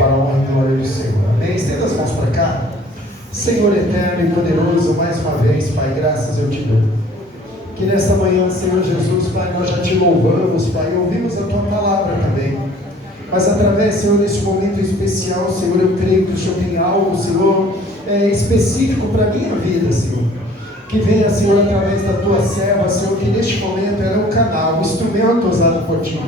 para a honra e glória do Senhor. Amém? Estenda as mãos para cá. Senhor eterno e poderoso, mais uma vez, Pai, graças eu te dou. Que nesta manhã, Senhor Jesus, Pai, nós já te louvamos, Pai, e ouvimos a tua palavra também. Mas através, Senhor, deste momento especial, Senhor, eu creio que o Senhor tem algo, Senhor, específico para a minha vida, Senhor. Que venha, Senhor, através da tua serva, Senhor, que neste momento ela é um canal, um instrumento usado por ti.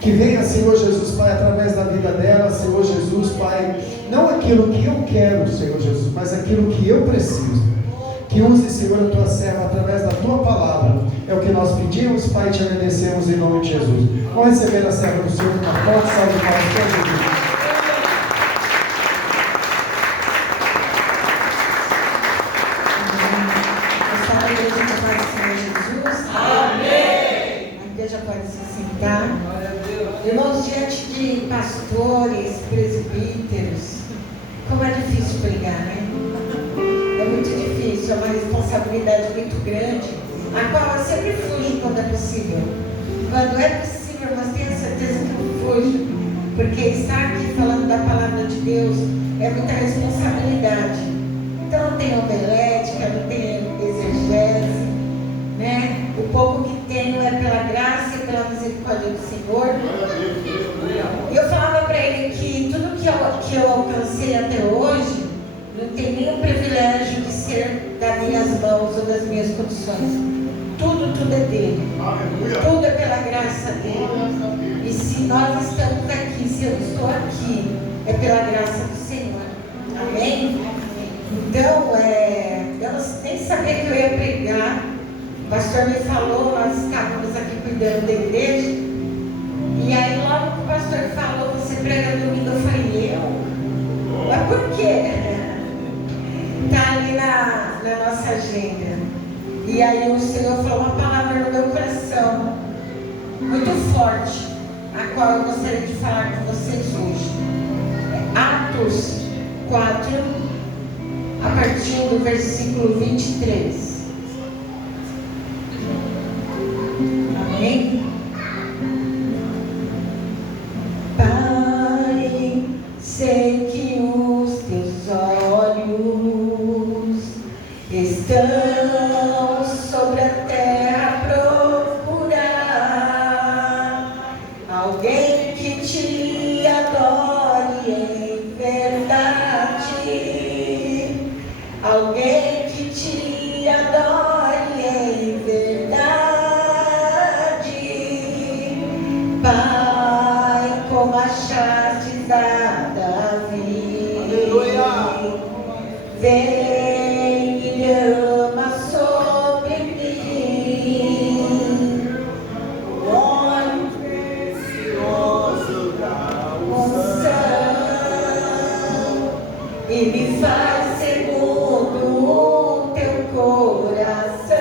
Que venha, Senhor Jesus, Pai, através da vida dela, Senhor Jesus, Pai, não aquilo que eu quero, Senhor Jesus, mas aquilo que eu preciso. Que use, Senhor, a tua serva através da tua palavra. É o que nós pedimos, Pai, e te agradecemos em nome de Jesus. Vamos receber a serva do Senhor com uma forte salva de palmas para Jesus. Irmãos, diante de pastores, presbíteros, como é difícil pregar, né? É muito difícil, é uma responsabilidade muito grande, a qual eu sempre fujo quando é possível. Quando é possível, mas tenha certeza que eu fujo, porque estar aqui falando da palavra de Deus é muita responsabilidade. Então não tem homilética, não tem exegese, né? O pouco que tenho é pela graça e pela misericórdia do Senhor. Eu falava para ele que tudo que eu alcancei até hoje não tem nenhum privilégio de ser das minhas mãos ou das minhas condições. Tudo é dele. Tudo é pela graça dele. E se nós estamos aqui, se eu estou aqui, é pela graça do Senhor. Amém? Então, eu nem sabia que eu ia pregar. O pastor me falou, nós estávamos aqui cuidando da igreja. E aí logo que o pastor falou, você prega domingo, eu falei, eu? Mas por quê? Está ali na nossa agenda. E aí o Senhor falou uma palavra no meu coração, muito forte, a qual eu gostaria de falar com vocês hoje. Atos 4, a partir do versículo 23. Amém? Pai, sei que os teus olhos estão sobre a terra procurar alguém que te adore em verdade, alguém que te adore em verdade. Pai, como achaste a Davi, vem e derrama sobre mim o óleo precioso da unção e me faz segundo o teu coração.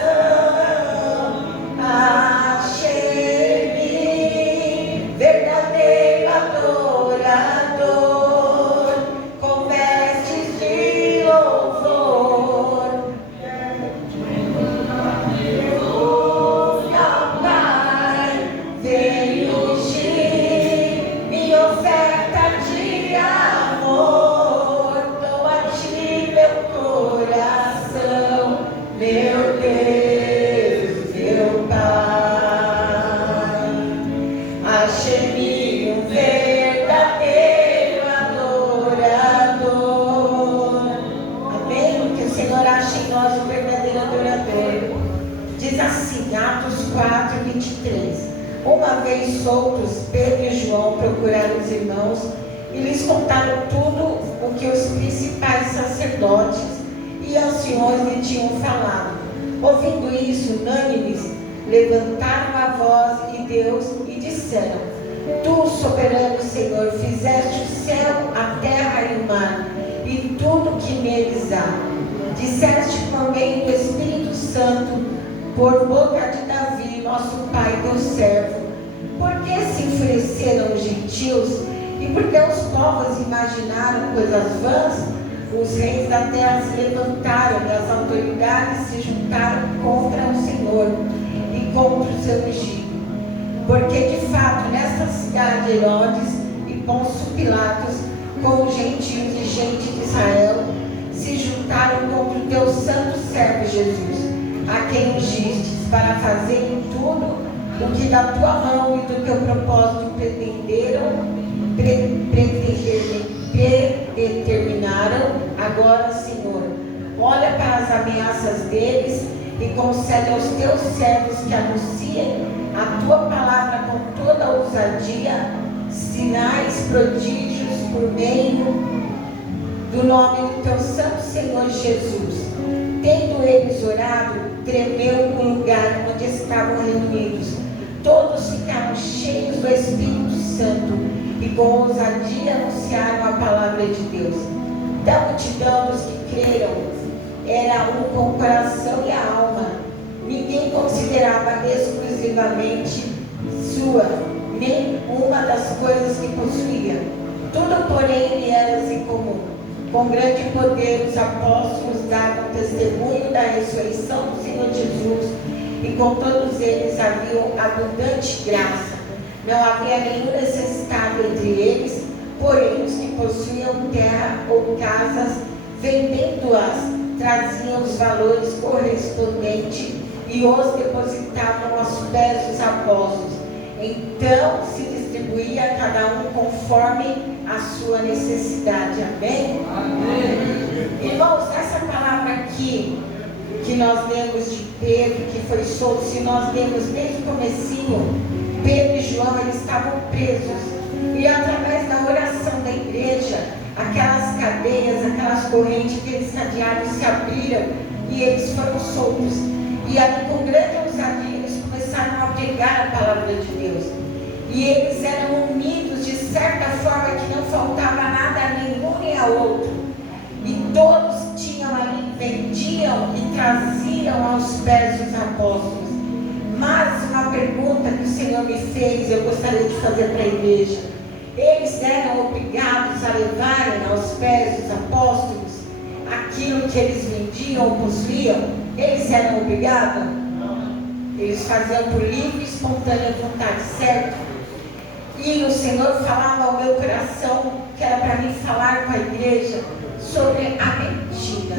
Achei-me verdadeiro adorador, com vestes de louvor. Ó Pai, vem ungir minha oferta de amor. Dou a ti meu coração, meu Deus, meu Pai. Achei-me um verdadeiro adorador. Amém? Que o Senhor ache em nós um verdadeiro adorador. Diz assim, Atos 4, 23. Uma vez soltos, Pedro e João procuraram os irmãos e lhes contaram tudo o que os principais sacerdotes e anciões lhe tinham falado. Ouvindo isso, unânimes, levantaram a voz em Deus e disseram: Tu, soberano Senhor, fizeste o céu, a terra e o mar, e tudo que neles há. Disseste por meio do Espírito Santo, por boca de Davi, nosso pai, teu servo. Por que se enfureceram os gentios? E porque os povos imaginaram coisas vãs? Os reis da terra se levantaram e as autoridades se juntaram contra o Senhor e contra o seu ungido. Porque de fato nesta cidade Herodes e Pôncio Pilatos com os gentios e gente de Israel, se juntaram contra o teu santo servo Jesus, a quem ungistes, para fazerem tudo o que da tua mão e do teu propósito predeterminaram. Agora, Senhor, olha para as ameaças deles e concede aos teus servos que anunciem a tua palavra com toda ousadia, sinais, prodígios por meio do nome do teu santo Senhor Jesus. Tendo eles orado, tremeu o lugar onde estavam reunidos. Todos ficaram cheios do Espírito Santo e com ousadia anunciaram a palavra de Deus. Da multidão dos que creram, era um com o coração e a alma. Ninguém considerava exclusivamente sua nenhuma das coisas que possuía. Tudo, porém, lhe era em comum. Com grande poder, os apóstolos davam testemunho da ressurreição do Senhor Jesus, e com todos eles havia abundante graça. Não havia nenhum necessitado entre eles, porém os que possuíam terra ou casas, vendendo-as, traziam os valores correspondentes e os depositavam aos pés dos apóstolos. Então se distribuía a cada um conforme a sua necessidade. Amém? Amém. Irmãos, essa palavra aqui que nós lemos de Pedro, que foi solto, se nós lemos desde o comecinho, Pedro e João, eles estavam presos, e através da oração da igreja, aquelas cadeias, aquelas correntes, aqueles cadeados se abriram e eles foram soltos. E ali, com grande ousadia, eles começaram a pregar a palavra de Deus. E eles eram unidos de certa forma que não faltava nada a nenhum nem a outro. E todos tinham ali, vendiam e traziam aos pés dos apóstolos. Mas uma pergunta que o Senhor me fez, eu gostaria de fazer para a igreja. Eles eram obrigados a levarem aos pés dos apóstolos aquilo que eles vendiam ou possuíam? Eles eram obrigados? Eles faziam por livre e espontânea vontade, certo? E o Senhor falava ao meu coração, que era para mim falar com a igreja, sobre a mentira.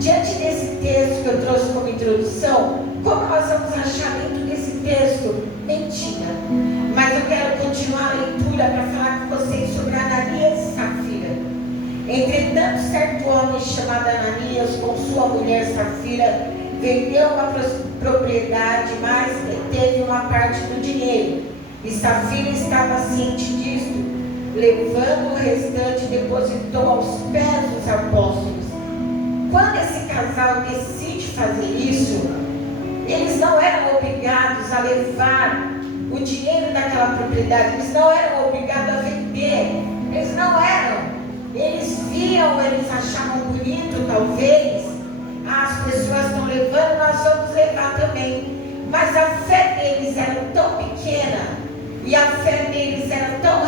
Diante desse texto que eu trouxe como introdução, como nós vamos achar dentro desse texto? Mentira. Mas eu quero continuar a leitura para falar com vocês sobre Ananias e Safira. Entretanto, certo homem chamado Ananias, com sua mulher Safira, vendeu uma propriedade, mas teve uma parte do dinheiro. E Safira estava ciente disto. Levando o restante, depositou aos pés dos apóstolos. Quando esse casal decide fazer isso, eles não eram obrigados a levar o dinheiro daquela propriedade, eles não eram obrigados a vender, eles não eram. Eles viam, eles achavam bonito, talvez, as pessoas estão levando, nós vamos levar também. Mas a fé deles era tão pequena, e a fé deles era tão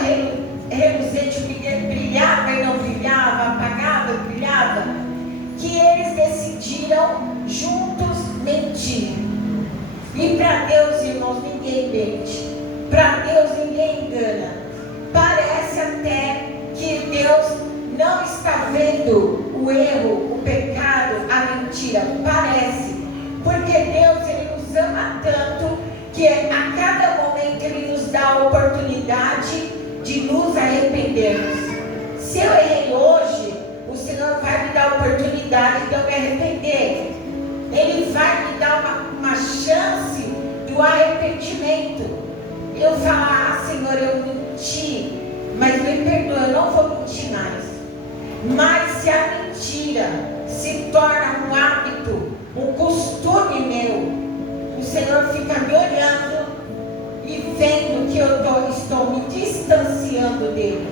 reluzente, brilhava e não brilhava, apagava e brilhava, que eles decidiram juntos mentir. E para Deus, irmãos, ninguém mente. Para Deus ninguém engana. Parece até que Deus não está vendo o erro, o pecado, a mentira. Parece. Porque Deus, Ele nos ama tanto que a cada momento Ele nos dá a oportunidade de nos arrependermos. Se eu errei hoje, o Senhor vai me dar a oportunidade de eu me arrepender. Ele vai me dar uma chance do arrependimento. Eu falar, Senhor, eu menti, mas me perdoa, eu não vou mentir mais. Mas se a mentira se torna um hábito, um costume meu, o Senhor fica me olhando e vendo que eu estou me distanciando dele.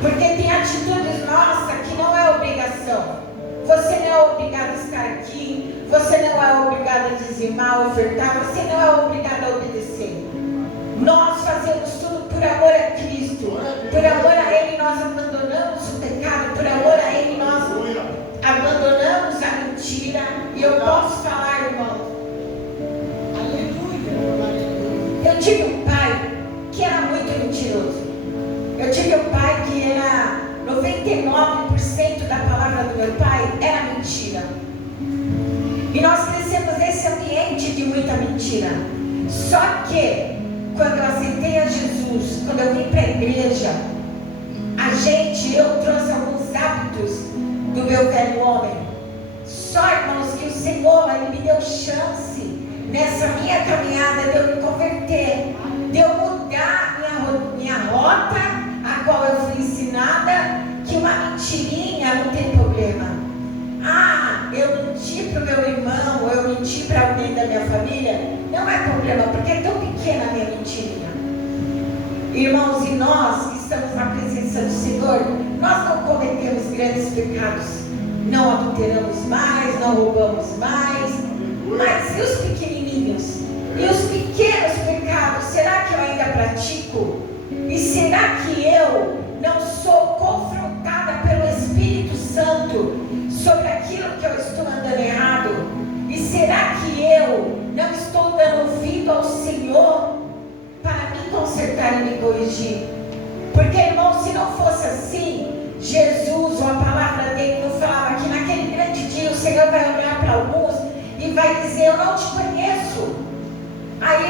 Porque tem atitudes nossas que não é obrigação. Você não é obrigado a estar aqui, você não é obrigado a dizimar, ofertar, você não é obrigado a obedecer. Nós fazemos tudo por amor a Cristo, por amor a Ele nós abandonamos o pecado, por amor a Ele nós abandonamos a mentira. E eu posso falar, irmão, eu tive um pai que era muito mentiroso. Eu tive um pai que era muita mentira. Só que, quando eu aceitei a Jesus, quando eu vim para a igreja, eu trouxe alguns hábitos do meu velho homem. Só, irmãos, que o Senhor, Ele me deu chance, nessa minha caminhada, de eu me converter, de eu mudar minha rota, a qual eu fui ensinada, que uma mentirinha não tem problema. Eu menti para o meu irmão, eu menti para alguém da minha família, não é problema, porque é tão pequena a minha mentirinha. Irmãos, e nós que estamos na presença do Senhor, nós não cometemos grandes pecados, não adulteramos mais, não roubamos mais, mas e os pequenininhos? E os pequenos pecados, será que eu ainda pratico? E será que eu não sou confrontada pelo Espírito Santo sobre aquilo que eu estou andando errado? E será que eu não estou dando ouvido ao Senhor para me consertar e me corrigir? Porque, irmão, se não fosse assim, Jesus, ou a palavra dele, não falava que naquele grande dia o Senhor vai olhar para alguns e vai dizer: eu não te conheço. Aí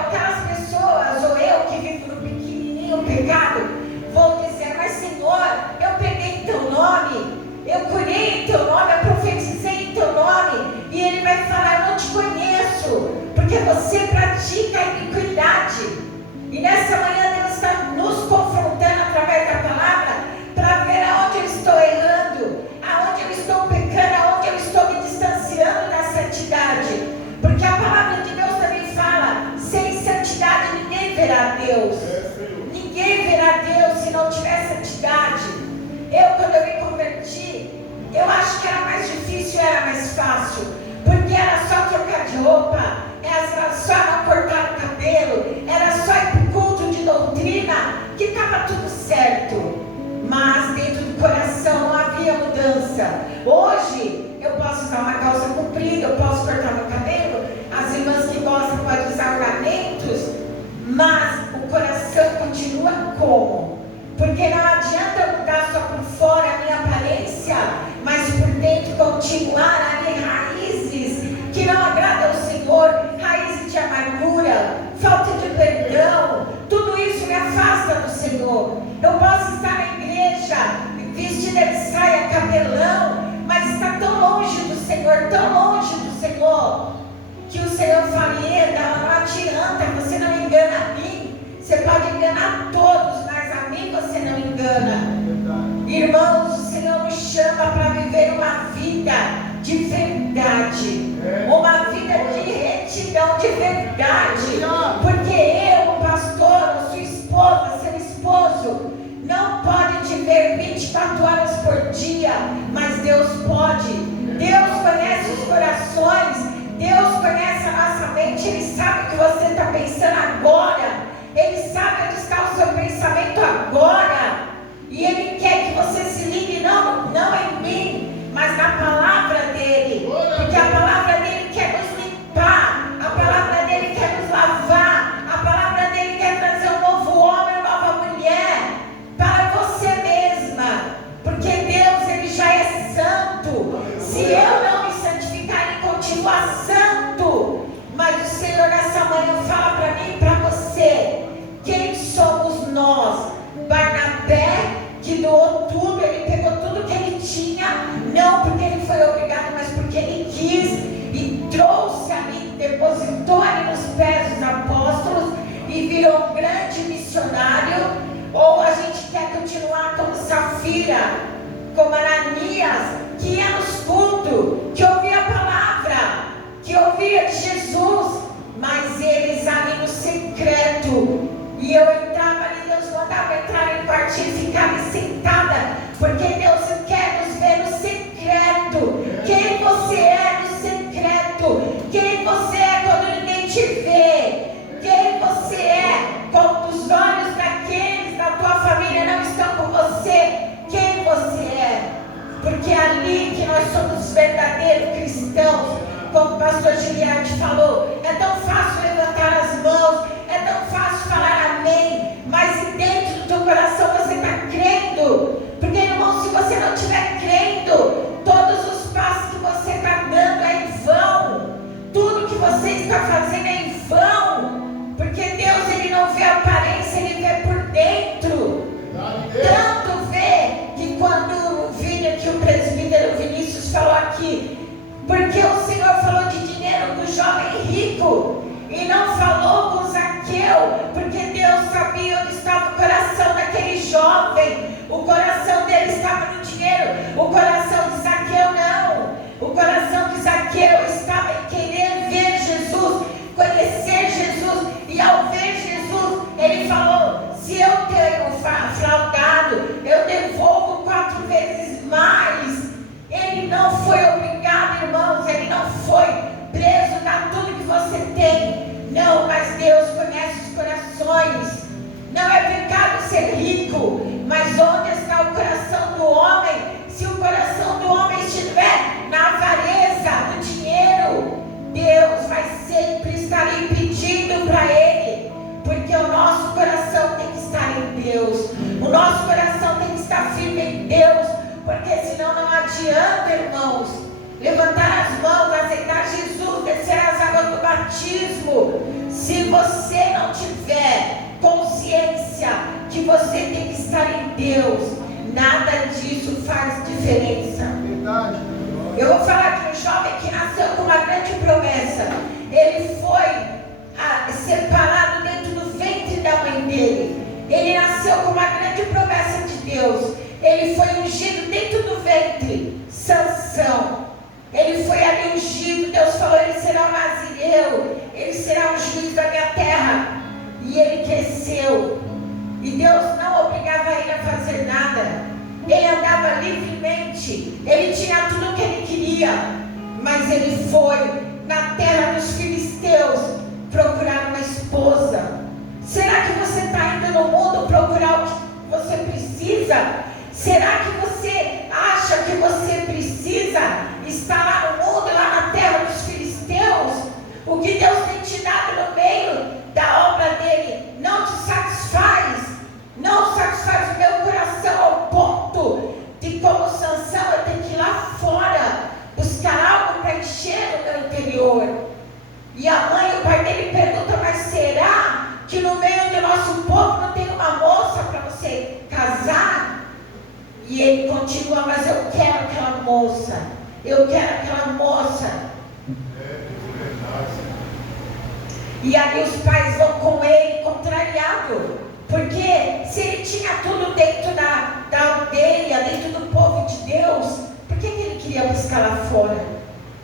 aquelas pessoas, ou eu que vivo no pequenininho pecado, vou dizer: mas Senhor, eu peguei em teu nome, eu curei em teu nome, eu profetizei em teu nome. E Ele vai falar: eu não te conheço, porque você pratica a iniquidade. E nessa manhã Deus está nos confrontando através da palavra, para ver aonde eu estou errando, aonde eu estou pecando, aonde eu estou me distanciando da santidade. Porque a palavra de Deus também fala: sem santidade ninguém verá Deus. Ninguém verá Deus se não tiver santidade. Quando eu me converti, eu acho que era mais difícil, era mais fácil, porque era só trocar de roupa, era só não cortar o cabelo, era só ir para o culto de doutrina, que estava tudo certo. Mas dentro do coração não havia mudança. Hoje eu posso usar uma calça comprida, eu posso cortar meu cabelo, as irmãs que gostam podem usar ornamentos, mas o coração continua como? Porque não adianta eu mudar só por fora a minha aparência, mas por dentro continuar ali raízes que não agradam ao Senhor, raízes de amargura, falta de perdão. Tudo isso me afasta do Senhor. Eu posso estar na igreja vestida de saia, cabelão, mas está tão longe do Senhor, que o Senhor fala: não adianta, você não engana a mim. Você pode enganar todos, mas a mim você não engana. Irmãos, o Senhor nos chama para viver uma vida de verdade, uma vida de retidão, de verdade. Porque eu, pastor, sua esposa, seu esposo, não pode te ver 24 horas por dia, mas Deus pode. Deus conhece os corações, Deus conhece a nossa mente, Ele sabe o que você está pensando agora. Ele sabe onde está o seu pensamento agora. E Ele quer que você se ligue não em mim, mas na palavra dEle. Porque a palavra dEle quer nos limpar, a palavra dEle quer nos lavar, a palavra dEle quer trazer um novo homem, uma nova mulher para você mesma. Porque Deus, Ele já é santo. Se eu não me santificar, Ele continua santo. Mas o Senhor nessa manhã fala para mim e para você: quem somos nós? Barnabé, que doou tudo, ele pegou tudo que ele tinha, não porque ele foi obrigado, mas porque ele quis, e trouxe ali, depositou ali nos pés dos apóstolos, e virou um grande missionário. Ou a gente quer continuar como Safira, como Ananias, que ia nos cultos, que ouvia a palavra, que ouvia de Jesus, mas eles ali no secreto. E eu entrava ali, Deus mandava entrar em quartinho e ficava sentada, porque Deus quer nos ver no secreto. Quem você é no secreto? Quem você é quando ninguém te vê? Quem você é quando os olhos daqueles da tua família não estão com você? Quem você é? Porque é ali que nós somos verdadeiros cristãos. Como o pastor Giliardi falou, é tão fácil levantar as mãos, é tão fácil falar amém, mas se dentro do teu coração você está crendo. Porque, irmão, se você não estiver crendo, todos os passos que você está dando é em vão. Tudo que você está fazendo Se você não tiver consciência que você tem que estar em Deus, nada disso faz diferença. Eu vou falar de um jovem que nasceu com uma grande promessa. Ele foi separado dentro do ventre da mãe dele. Ele nasceu com uma grande promessa de Deus. Ele foi ungido dentro do ventre. Sansão. Ele foi ali ungido. Deus falou: ele será um nazireu, ele será um juiz da minha terra. E ele cresceu. E Deus não obrigava ele a fazer nada. Ele andava livremente. Ele tinha tudo o que ele queria. Mas ele foi na terra dos filisteus procurar uma esposa. Será que você está indo no mundo procurar o que você precisa? Será que você acha que você precisa estar lá no mundo, lá na terra dos filisteus? O que Deus tem te dado no meio da obra dele não te satisfaz. Não satisfaz o meu coração ao ponto de, como Sansão, eu tenho que ir lá fora buscar algo para encher o meu interior. E a mãe e o pai dele perguntam: mas será que no meio do nosso povo não tem uma moça para você casar? E ele continua: mas eu quero aquela moça, eu quero aquela moça. E aí os pais vão com ele contrariado, porque se ele tinha tudo dentro da aldeia, dentro do povo de Deus, por que ele queria buscar lá fora?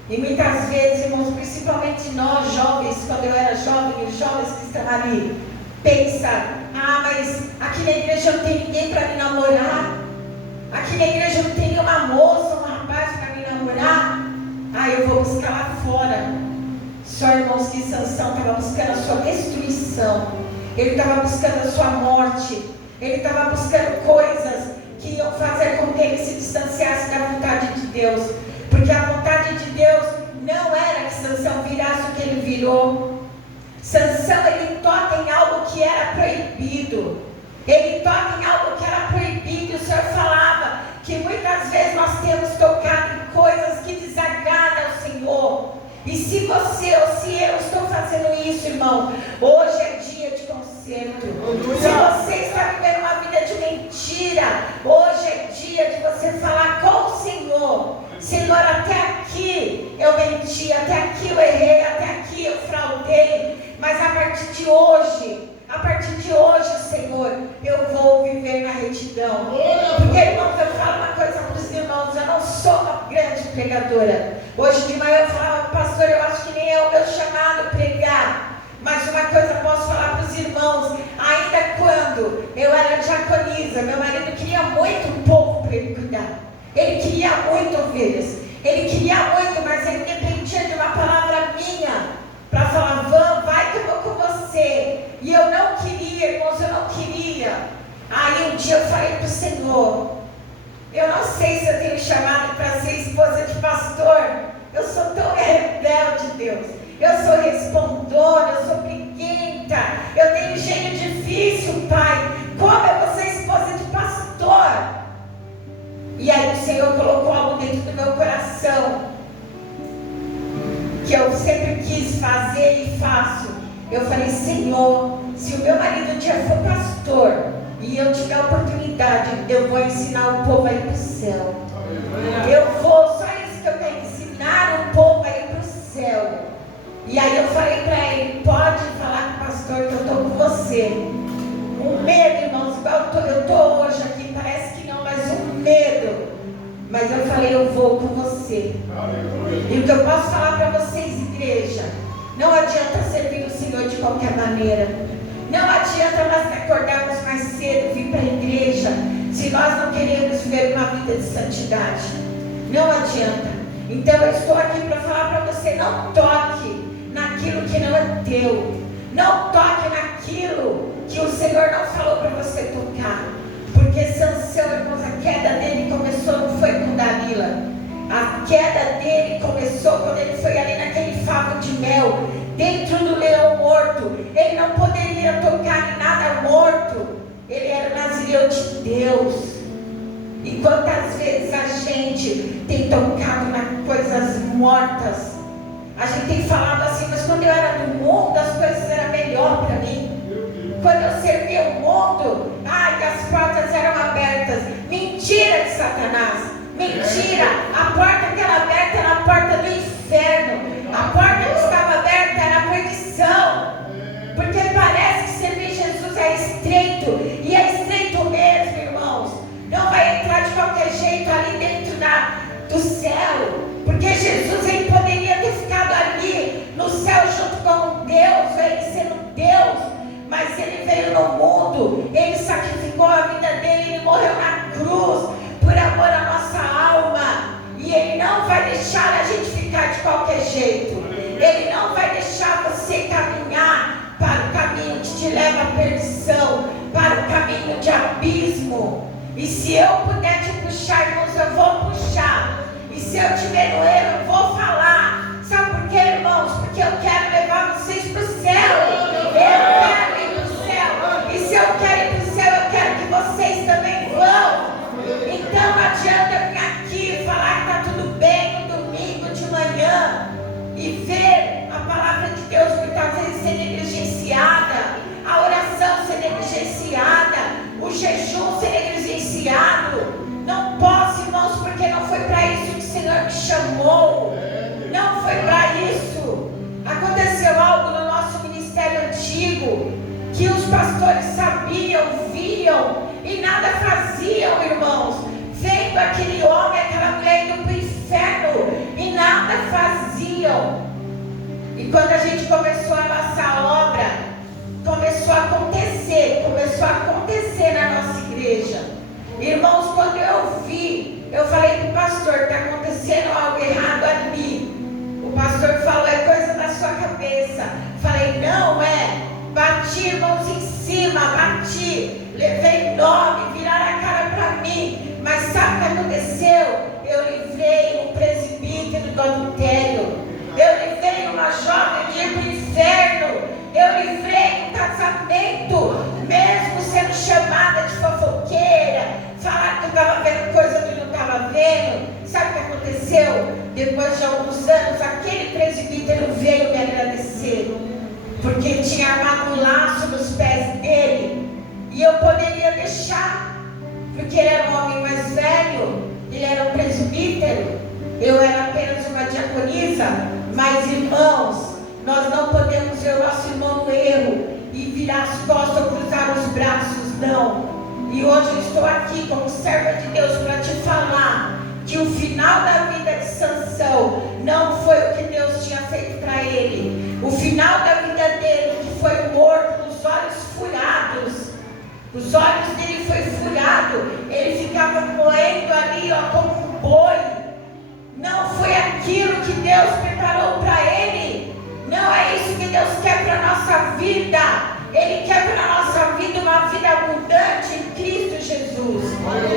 E muitas vezes, irmãos, principalmente nós jovens, quando eu era jovem, os jovens que estão ali, pensam: ah, mas aqui na igreja não tem ninguém para me namorar, aqui na igreja não tem nenhuma moça, um rapaz para me namorar, ah, eu vou buscar lá fora. Só, irmãos, que Sansão estava buscando a sua destruição, ele estava buscando a sua morte, ele estava buscando coisas que iam fazer com que ele se distanciasse da vontade de Deus, porque a vontade de Deus não era que Sansão virasse o que ele virou. Sansão, ele toca em algo que era proibido, ele toca em algo que era proibido. O Senhor falava que muitas vezes nós temos tocado em coisas que desagradam ao Senhor. E se você ou se eu estou fazendo isso, irmão, hoje é dia de conserto. Se você está vivendo uma vida de mentira, hoje é dia de você falar com o Senhor: Senhor, até aqui eu menti, até aqui eu errei, até aqui eu fraudei, mas a partir de hoje, Senhor, eu vou viver na retidão. Porque, irmãos, eu falo uma coisa para os irmãos: eu não sou uma grande pregadora. Hoje de manhã eu falava: pastor, eu acho que nem é o meu chamado pregar. Mas uma coisa eu posso falar para os irmãos: ainda quando eu era diaconisa, meu marido queria muito um povo para ele cuidar. Ele queria muito ovelhas, ele queria muito, mas ele dependia de uma palavra minha para falar: Van, vai que eu vou com você. E eu não queria, irmãos, eu não queria. Aí um dia eu falei para o Senhor: eu não sei se eu tenho chamado para ser esposa de pastor. Eu sou tão rebelde, Deus. Eu sou respondona, eu sou briguenta, eu tenho jeito difícil, Pai. Como eu vou ser esposa de pastor? E aí o Senhor colocou algo dentro do meu coração que eu sempre quis fazer e faço. Eu falei: Senhor, se o meu marido um dia for pastor e eu tiver a oportunidade, eu vou ensinar o povo a ir para o céu. Eu vou, só isso que eu quero, ensinar o povo a ir para o céu. E aí eu falei para ele: pode falar com o pastor que eu estou com você. Um medo, irmãos, igual eu estou hoje aqui, parece que não, mas um medo. Mas eu falei: eu vou com você. E o que eu posso falar para vocês, igreja: não adianta servir o Senhor de qualquer maneira. Não adianta nós acordarmos mais cedo, vir para a igreja, se nós não queremos viver uma vida de santidade. Não adianta. Então eu estou aqui para falar para você: não toque naquilo que não é teu. Não toque naquilo que o Senhor não falou para você tocar. Porque Sansão, irmãos, a queda dele começou, não foi com Dalila. A queda dele começou quando ele foi ali naquele favo de mel, dentro do leão morto. Ele não poderia tocar em nada morto. Ele era o nazireu de Deus. E quantas vezes a gente tem tocado nas coisas mortas? A gente tem falado assim, mas quando eu era no mundo, as coisas eram melhor para mim. Quando eu servia o mundo, as portas eram abertas. Mentira de Satanás. Mentira. A porta que era aberta era a porta do inferno. A porta que estava aberta era a perdição. Porque parece que servir Jesus é estreito. E é estreito mesmo, irmãos. Não vai entrar de qualquer jeito ali dentro do céu. Porque Jesus, ele poderia ter ficado ali no céu junto com Deus, ele sendo Deus. Mas ele veio no mundo, ele sacrificou a vida dele, ele morreu na cruz por amor à nossa alma. E ele não vai deixar a gente ficar de qualquer jeito. Ele não vai deixar você caminhar para o caminho que te leva à perdição, para o caminho de abismo. E se eu puder te puxar, irmãos, eu vou puxar. E se eu tiver no erro, eu vou falar. Sabe por quê, irmãos? Porque eu quero levar vocês para o céu. Eu quero ir para o céu. E se eu quero ir para o céu, eu quero que vocês também vão. Então não adianta eu vir aqui falar que está tudo bem no domingo de manhã e ver a palavra de Deus muitas vezes ser negligenciada, a oração ser negligenciada, o jejum ser negligenciado. Não posso, irmãos, porque não foi para isso que o Senhor me chamou. Não foi para isso. Aconteceu algo no nosso ministério antigo, que os pastores sabiam, viam e nada faziam, irmãos. Vendo aquele homem, aquela mulher indo para o inferno e nada faziam. E quando a gente começou a nossa obra, começou a acontecer na nossa igreja. Irmãos, quando eu vi, eu falei para o pastor, está acontecendo algo errado ali. O pastor falou, é coisa da sua cabeça. Falei, não é. Bati, irmãos, em cima, bati. Levei nome, viraram a cara para mim. Mas sabe o que aconteceu? Eu livrei um presbítero do adultério. Eu livrei uma jovem de ir para o inferno. Eu livrei um casamento, mesmo sendo chamada de fofoqueira, falar que eu estava vendo coisa que eu não estava vendo. Sabe o que aconteceu? Depois de alguns anos, aquele presbítero veio me agradecer, porque tinha armado um laço nos pés dele, e eu poderia deixar, porque ele era um homem mais velho, ele era um presbítero, eu era apenas uma diaconisa. Mas, irmãos, nós não podemos ver o nosso irmão no erro e virar as costas ou cruzar os braços, não. E hoje eu estou aqui como serva de Deus para te falar que o final da vida de Sansão não foi o que Deus tinha feito para ele. O final da vida dele, que foi morto, com os olhos furados. Os olhos dele foi furado. Ele ficava moendo ali, como um boi. Não foi aquilo que Deus preparou para ele. Não é isso que Deus quer para a nossa vida. Ele quer para a nossa vida uma vida abundante em Cristo Jesus.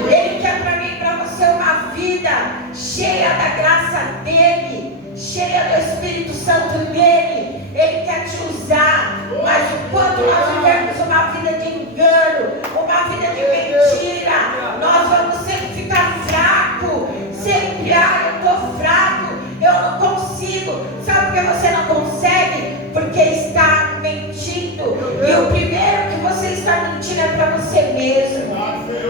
Ele quer para mim e para você uma vida cheia da graça dele, cheia do Espírito Santo nele. Ele quer te usar. Mas enquanto nós vivermos uma vida de engano, uma vida de mentira, nós vamos sempre ficar fracos. Sempre, eu estou fraco, eu não consigo. Sabe por que você não consegue? Porque está mentindo. E o primeiro que você está mentindo é para você mesmo.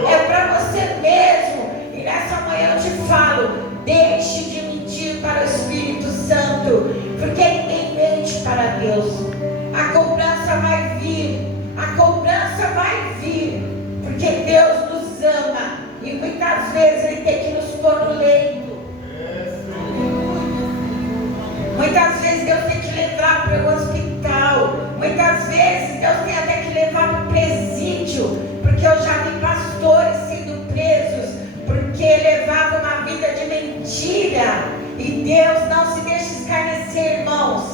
É para você mesmo. E nessa manhã eu te falo, deixe de mentir para o Espírito Santo, porque ninguém mente para Deus. A cobrança vai vir. A cobrança vai vir, porque Deus nos ama. E muitas vezes Ele tem que nos pôr no leito. Muitas vezes Deus tem que levar para o hospital. Muitas vezes Deus tem até que levar para o presídio. Porque eu já vi pastores sendo presos porque levavam uma vida de mentira. E Deus não se deixa escarnecer, irmãos.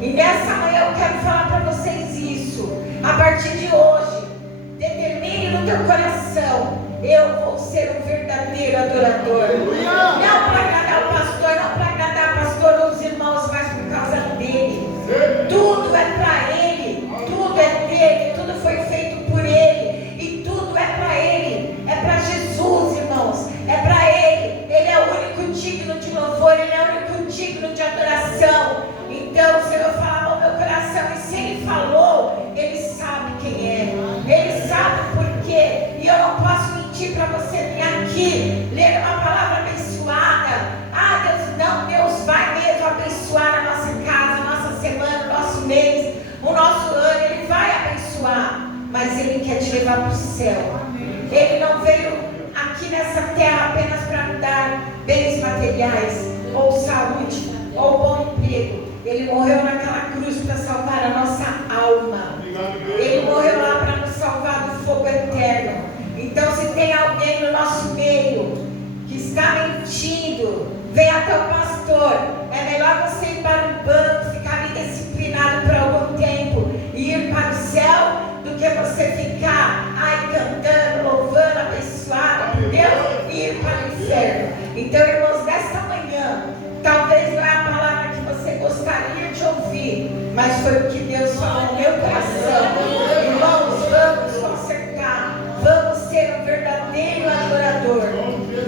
E nessa manhã eu quero falar para vocês isso. A partir de hoje, determine no teu coração: eu vou ser um verdadeiro adorador. Não para agradar o pastor, não para agradar o pastor ou os irmãos, mas por causa dele. Tudo é para ele, tudo é dele, tudo foi feito por ele. E tudo é para ele, é para Jesus, irmãos. É para ele. Ele é o único digno de louvor, ele é o único digno de adoração. que ler uma palavra abençoada. Ah, Deus, não, Deus vai mesmo abençoar a nossa casa, a nossa semana, o nosso mês, o nosso ano. Ele vai abençoar, mas Ele quer te levar para o céu. Ele não veio aqui nessa terra apenas para nos dar bens materiais, ou saúde, ou bom emprego. Ele morreu naquela cruz para salvar a nossa alma. Ele morreu lá para nos salvar do fogo eterno. Então, se tem alguém no nosso meio que está mentindo, vem até o pastor. É melhor você ir para o banco, ficar ali disciplinado por algum tempo e ir para o céu, do que você ficar cantando, louvando, abençoado por Deus e ir para o inferno. Então, irmãos, nesta manhã, talvez não é a palavra que você gostaria de ouvir, mas foi o que Deus falou no meu coração. Irmãos, vamos consertar, vamos ser um verdadeiro adorador.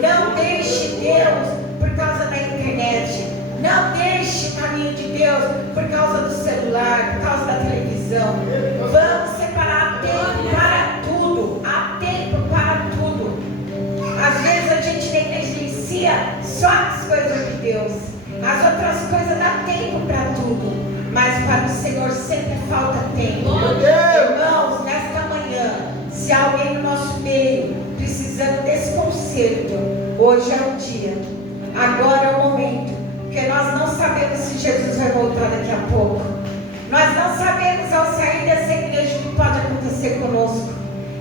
Não deixe Deus por causa da internet. Não deixe o caminho de Deus por causa do celular, por causa da televisão. Vamos separar tempo para tudo. Há tempo para tudo. Às vezes a gente negligencia só as coisas de Deus. As outras coisas dá tempo para tudo. Mas para o Senhor sempre falta tempo. Irmãos, nesta manhã, se há alguém no nosso meio precisando desse conserto, hoje é o dia. Agora é o momento. Porque nós não sabemos se Jesus vai voltar daqui a pouco. Nós não sabemos ao sair dessa igreja o que pode acontecer conosco.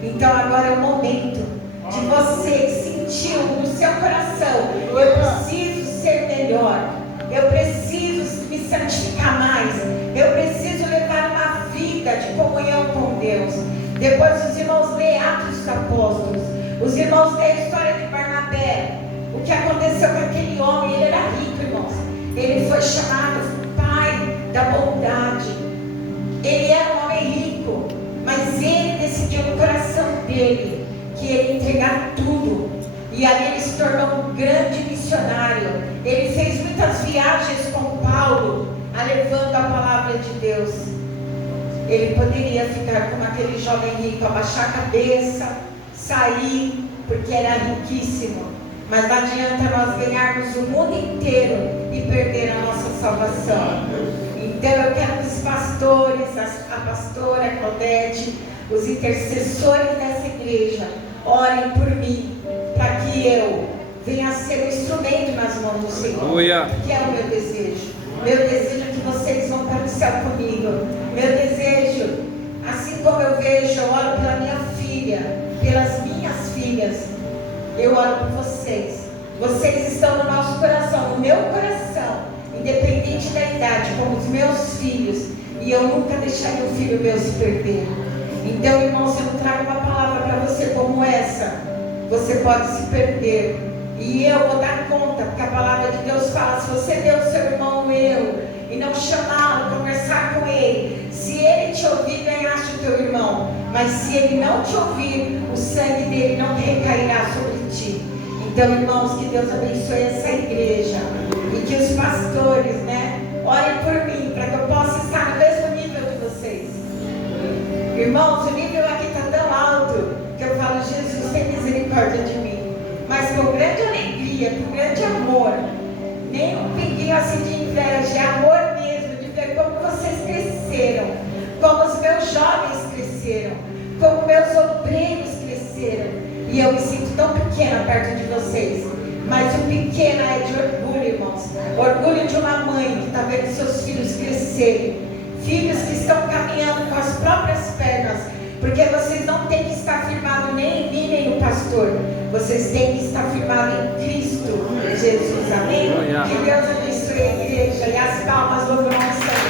Então agora é o momento de você que sentiu no seu coração: eu preciso ser melhor, eu preciso me santificar mais, eu preciso levar uma vida de comunhão com Deus. Depois os irmãos lêem Atos dos Apóstolos, os irmãos lêem a história de Barnabé. O que aconteceu com aquele homem? Ele era rico, irmãos. Ele foi chamado pai da bondade. Ele era um homem rico, mas ele decidiu no coração dele que ele ia entregar tudo. E ali ele se tornou um grande missionário. Ele fez muitas viagens com Paulo, levando a palavra de Deus. Ele poderia ficar como aquele jovem rico, abaixar a cabeça, sair, porque era riquíssimo. Mas não adianta nós ganharmos o mundo inteiro e perder a nossa salvação. Então eu quero que os pastores, a pastora Claudete, os intercessores dessa igreja, orem por mim, para que eu venha a ser um instrumento nas mãos do Senhor. Que é o meu desejo. Meu desejo é que vocês vão para o céu comigo. Meu desejo, assim como eu vejo, eu oro pela minha filha, pelas minhas filhas. Eu oro por vocês. Vocês estão no nosso coração, no meu coração, independente da idade, como os meus filhos. E eu nunca deixaria um filho meu se perder. Então, irmãos, eu trago uma palavra para você como essa. Você pode se perder. E eu vou dar conta, porque a palavra de Deus fala: se você deu o seu irmão e não chamá-lo, conversar com ele, se ele te ouvir, ganhaste o teu irmão. Mas se ele não te ouvir, o sangue dele não recairá sobre ti. Então, irmãos, que Deus abençoe essa igreja. E que os pastores, orem por mim, para que eu possa estar no mesmo nível de vocês. Irmãos, o nível aqui está tão alto, que eu falo: Jesus, tem misericórdia de mim. Mas com grande alegria, com grande amor. Nem um pinguinho assim de inveja, é amor mesmo, de ver como vocês cresceram, como os meus jovens cresceram, como meus obreiros cresceram. E eu me sinto tão pequena perto de vocês. Mas o pequeno é de orgulho, irmãos. Orgulho de uma mãe que está vendo seus filhos crescerem. Filhos que estão caminhando com as próprias pernas. Porque vocês não têm que estar firmados nem em mim, nem no pastor. Vocês têm que estar firmados em Cristo Jesus. Amém? Que Deus abençoe a igreja. E as palmas louvam o Senhor.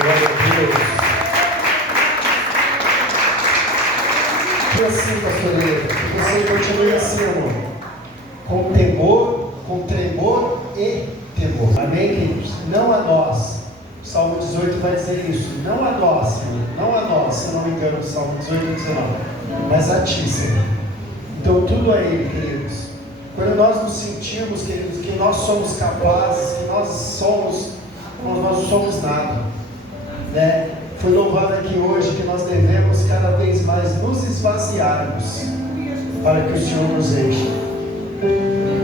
Glória a Deus. E assim, pastoreira, que você continue assim, amor. Com temor, com tremor e temor. Amém, queridos? Não a nós. O Salmo 18 vai dizer isso. Não a nós, Senhor. Não a nós, se eu não me engano, o Salmo 18 e 19. Mas a Ti, Senhor. Então, tudo a Ele, queridos. Quando nós nos sentimos, queridos, que nós somos capazes, que nós não somos nada. Foi louvado aqui hoje que nós devemos cada vez mais esvaziarmos, para que o Senhor nos encha.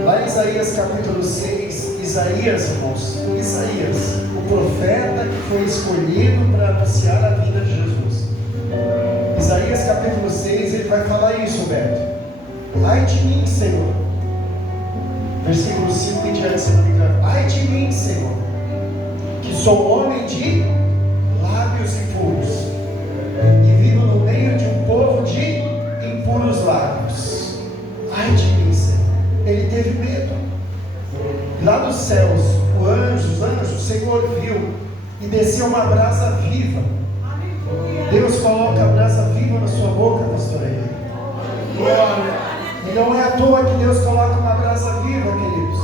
Lá em Isaías capítulo 6, Isaías, o profeta que foi escolhido para anunciar a vinda de Jesus. Isaías capítulo 6, ele vai falar isso, Beto. Ai de mim, Senhor. Versículo 5 em diante, se não me engano. Ai de mim, Senhor, que sou homem de lábios impuros e vivo no meio de um povo de impuros lábios. Ai de mim, Senhor. Ele teve medo. Lá dos céus, os anjos, o Senhor viu e desceu uma brasa viva. Deus coloca a brasa viva na sua boca, pastor Henrique. E não é à toa que Deus coloca uma brasa viva, queridos.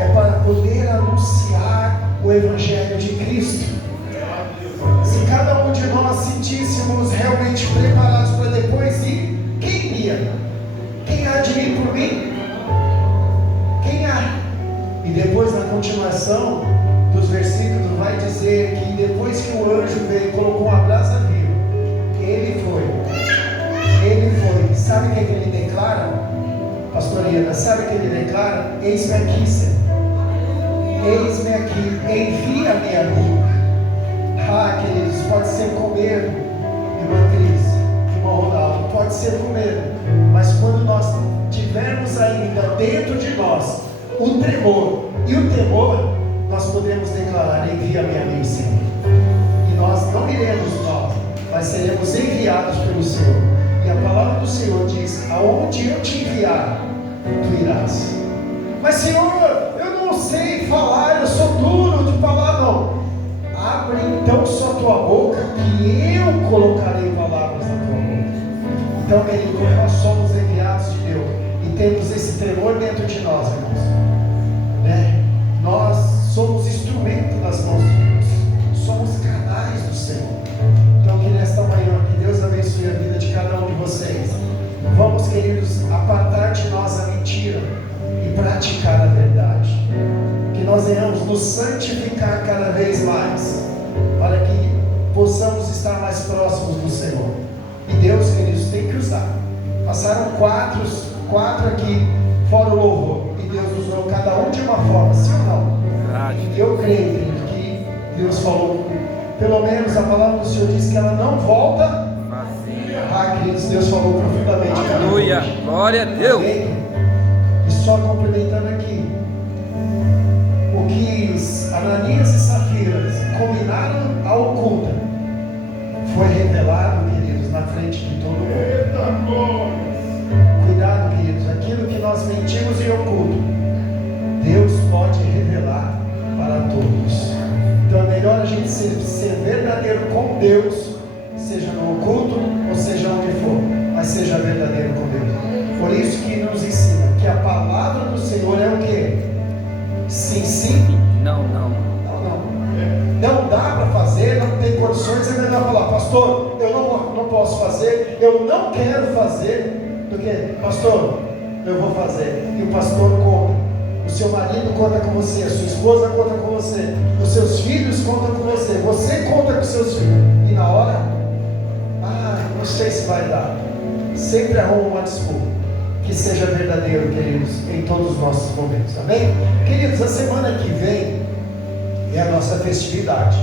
É para poder anunciar o Evangelho de Cristo. Se cada um de nós sentíssemos realmente preparados para depois ir, quem iria? Quem há de ir por mim? Quem há? E depois, na continuação dos versículos, vai dizer que depois que o anjo veio e colocou uma brasa viva, ele foi. Sabe o que ele declara? Pastor Iana, sabe o que ele declara? Eis-me aqui, Senhor. Eis-me aqui, envia-me a mim. Queridos, pode ser com medo, irmã Cris, irmão Ronaldo, pode ser com medo, mas quando nós tivermos ainda dentro de nós o tremor e o temor, nós podemos declarar: envia-me a mim, Senhor. E nós não iremos nós, mas seremos enviados pelo Senhor. E a palavra do Senhor diz: aonde eu te enviar, tu irás. Mas Senhor, eu não sei falar, eu sou duro de falar. Não, abre então só tua boca, que eu colocarei palavras na tua boca. Então, querido, como nós somos enviados de Deus e temos esse tremor dentro de nós, irmãos, né? Nós somos instrumento nas mãos de Deus, somos canais do Senhor. Então, que nesta manhã, que Deus abençoe a vida de cada um de vocês. Vamos, queridos, apartar de nós a mentira e praticar a verdade. Que nós venhamos nos santificar cada vez mais, para que possamos estar mais próximos do Senhor. E Deus, queridos, tem que usar. Passaram quatro aqui, fora o louvor, e Deus usou cada um de uma forma, sim ou não? Eu creio, querido, que Deus falou. Pelo menos a palavra do Senhor diz que ela não volta vazia. Queridos, Deus falou profundamente. Aleluia, glória a Deus. E só complementando aqui, o que Ananias e Safira combinaram a oculta foi revelado, queridos, na frente de todo mundo. Cuidado, queridos, aquilo que nós mentimos em oculto, Deus pode revelar para todos. Então é melhor a gente ser verdadeiro com Deus, seja no oculto ou seja onde for, mas seja verdadeiro com Deus. Por isso que nos ensina que a palavra do Senhor é o quê? Sim, sim. Não. Não dá para fazer, não tem condições, é melhor falar: pastor, eu não posso fazer, eu não quero fazer, porque, pastor, eu vou fazer. E o pastor conta, o seu marido conta com você, a sua esposa conta com você, os seus filhos contam com você, você conta com seus filhos, e na hora, não sei se vai dar, sempre arruma uma desculpa. Que seja verdadeiro, queridos, em todos os nossos momentos, amém? Queridos, a semana que vem é a nossa festividade.